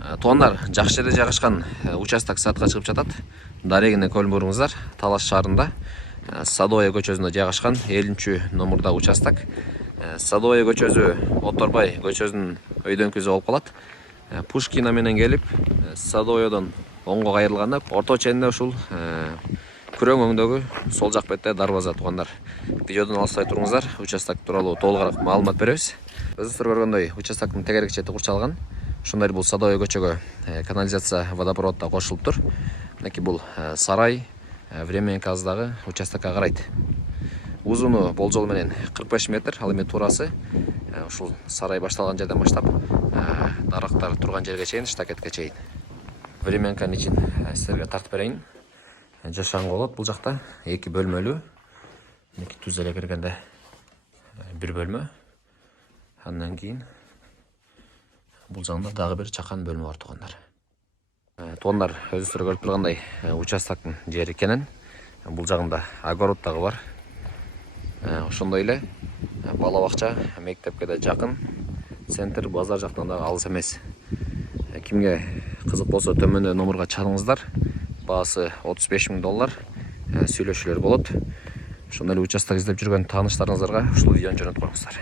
Туугандар, жакшы жерде жайгашкан участок сатка чыгып жатат. Дарегине көрүнүп туруңуздар, Талаш шаарында Садовая көчөсүндө жайгашкан 50-номурда участок. Садовая көчөсү Оторбай көчөсүнүн өйдөңкүсү болуп калат. Пушкина менен келип, Садовойдон оңго кайрылганда орто ченинде ушул күрөң өңдөгү сол жак бетте дарбаза. Туугандар, видеодон алыспай туруңуздар, участок тууралуу толугураак маалымат беребиз. Өзүңүздөр көргөндөй, участоктун тегерек чети курчалган. Ошондой бул Садовая көчөгө канализация, водопровод да кошулуп тур. Мынакей бул сарай Временка аздагы участокко карайт. Узуну болжол менен 45 метр, ал эми туурасы ушул сарай башталган жерден баштап дарактар турган жерге чейин, штакетке чейин. Временканын ичин силерге тартып берейин. Жашаганга болот бул жакта. 2 бөлмөлүү. Мынакей түз эле киргенде 1 бөлмө. Андан кийин бул жагында дагы бир чакан бөлмө бар, туугандар. Туугандар, өзүңүздөр көрүп тургандай участоктун жери кенен. Бул жагында огород дагы бар. Ошондой эле бала бакча, мектепке да жакын. Центр, базар жактан дагы алыс эмес. Кимге кызык болсо төмөндө номурга чалыңыздар. Баасы $35,000. Сүйлөшүүлөр болот. Ошондой эле участок издеп жүргөн тааныштарыңыздарга ушул видеону жөнөтүп коюңуздар.